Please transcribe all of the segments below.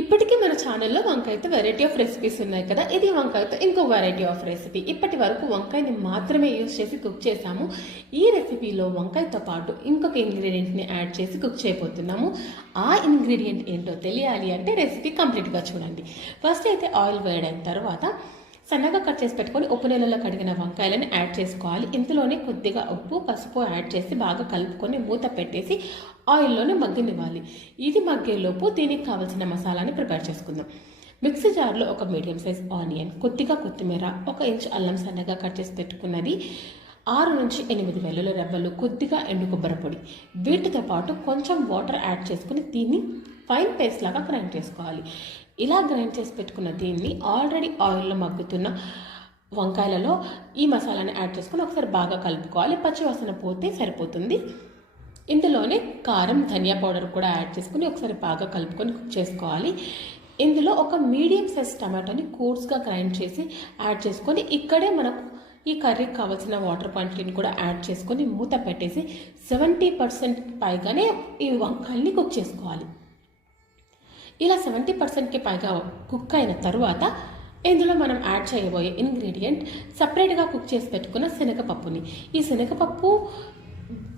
ఇప్పటికీ మన ఛానల్లో వంకాయతో వెరైటీ ఆఫ్ రెసిపీస్ ఉన్నాయి కదా. ఇది వంకాయతో ఇంకో వెరైటీ ఆఫ్ రెసిపీ. ఇప్పటి వరకు వంకాయని మాత్రమే యూజ్ చేసి కుక్ చేసాము. ఈ రెసిపీలో వంకాయతో పాటు ఇంకొక ఇంగ్రీడియంట్ని యాడ్ చేసి కుక్ చేయబోతున్నాము. ఆ ఇంగ్రీడియంట్ ఏంటో తెలియాలి అంటే రెసిపీ కంప్లీట్గా చూడండి. ఫస్ట్ అయితే ఆయిల్ వేయడం తర్వాత సన్నగా కట్ చేసి పెట్టుకొని ఉప్పు నీళ్ళలో కడిగిన వంకాయలను యాడ్ చేసుకోవాలి. ఇందులోనే కొద్దిగా ఉప్పు పసుపు యాడ్ చేసి బాగా కలుపుకొని మూత పెట్టేసి ఆయిల్లోనే మగ్గనివ్వాలి. ఇది మగ్గేలోపు దీనికి కావాల్సిన మసాలాని ప్రిపేర్ చేసుకుందాం. మిక్సీ జార్లో ఒక మీడియం సైజ్ ఆనియన్, కొద్దిగా కొత్తిమీర, 1 ఇంచ్ అల్లం సన్నగా కట్ చేసి పెట్టుకున్నది, 6 నుంచి 8 వెల్లుల్లి రెబ్బలు, కొద్దిగా ఎండు కొబ్బరి పొడి, వీటితో పాటు కొంచెం వాటర్ యాడ్ చేసుకుని దీన్ని ఫైన్ పేస్ట్ లాగా గ్రైండ్ చేసుకోవాలి. ఇలా గ్రైండ్ చేసి పెట్టుకున్న దీన్ని ఆల్రెడీ ఆయిల్లో మగ్గుతున్న వంకాయలలో ఈ మసాలాని యాడ్ చేసుకుని ఒకసారి బాగా కలుపుకోవాలి. పచ్చి వాసన పోతే సరిపోతుంది. ఇందులోనే కారం, ధనియా పౌడర్ కూడా యాడ్ చేసుకుని ఒకసారి బాగా కలుపుకొని కుక్ చేసుకోవాలి. ఇందులో ఒక మీడియం సైజ్ టమాటోని కోర్స్గా గ్రైండ్ చేసి యాడ్ చేసుకొని ఇక్కడే మనకు ఈ కర్రీకి కావాల్సిన వాటర్ క్వాంటిటీని కూడా యాడ్ చేసుకొని మూత పెట్టేసి 70% పైగానే ఈ వంకాయల్ని కుక్ చేసుకోవాలి. ఇలా 70%కి పైగా కుక్ అయిన తర్వాత ఇందులో మనం యాడ్ చేయబోయే ఇంగ్రీడియంట్ సపరేట్గా కుక్ చేసి పెట్టుకున్న శనగపప్పుని. ఈ శనగపప్పు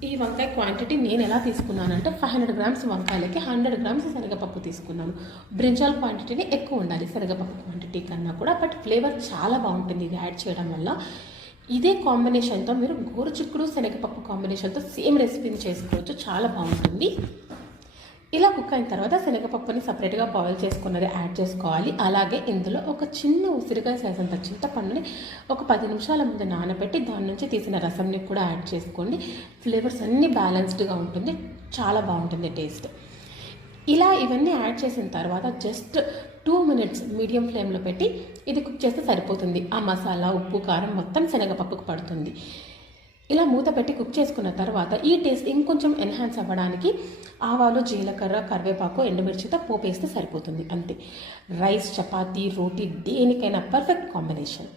ఈ వంకాయ క్వాంటిటీ నేను ఎలా తీసుకున్నానంటే 500 గ్రామ్స్ వంకాయలకి 100 గ్రామ్స్ శనగపప్పు తీసుకున్నాను. బ్రింజాల్ క్వాంటిటీని ఎక్కువ ఉండాలి శనగపప్పు క్వాంటిటీ కన్నా కూడా. బట్ ఫ్లేవర్ చాలా బాగుంటుంది ఇది యాడ్ చేయడం వల్ల. ఇదే కాంబినేషన్తో మీరు గోరుచిక్కుడు శనగపప్పు కాంబినేషన్తో సేమ్ రెసిపీని చేసుకోవచ్చు, చాలా బాగుంటుంది. ఇలా కుక్ అయిన తర్వాత శనగపప్పుని సపరేట్గా బాయిల్ చేసుకున్నది యాడ్ చేసుకోవాలి. అలాగే ఇందులో ఒక చిన్న ఉసిరికాయ సైజ్ అంత చింతపండుని ఒక 10 నిమిషాల ముందు నానబెట్టి దాని నుంచి తీసిన రసంని కూడా యాడ్ చేసుకోండి. ఫ్లేవర్స్ అన్నీ బ్యాలెన్స్డ్గా ఉంటుంది, చాలా బాగుంటుంది టేస్ట్. ఇలా ఇవన్నీ యాడ్ చేసిన తర్వాత జస్ట్ 2 మినిట్స్ మీడియం ఫ్లేమ్లో పెట్టి ఇది కుక్ చేస్తే సరిపోతుంది. ఆ మసాలా, ఉప్పు, కారం మొత్తం శనగపప్పుకు పడుతుంది. ఇలా మూత పెట్టి కుక్ చేసుకున్న తర్వాత ఈ టేస్ట్ ఇంకొంచెం ఎన్హాన్స్ అవ్వడానికి ఆవాలు, జీలకర్ర, కరివేపాకు, ఎండుమిర్చితో పోపేస్తే సరిపోతుంది అంతే. రైస్, చపాతీ, రోటీ దేనికైనా పర్ఫెక్ట్ కాంబినేషన్.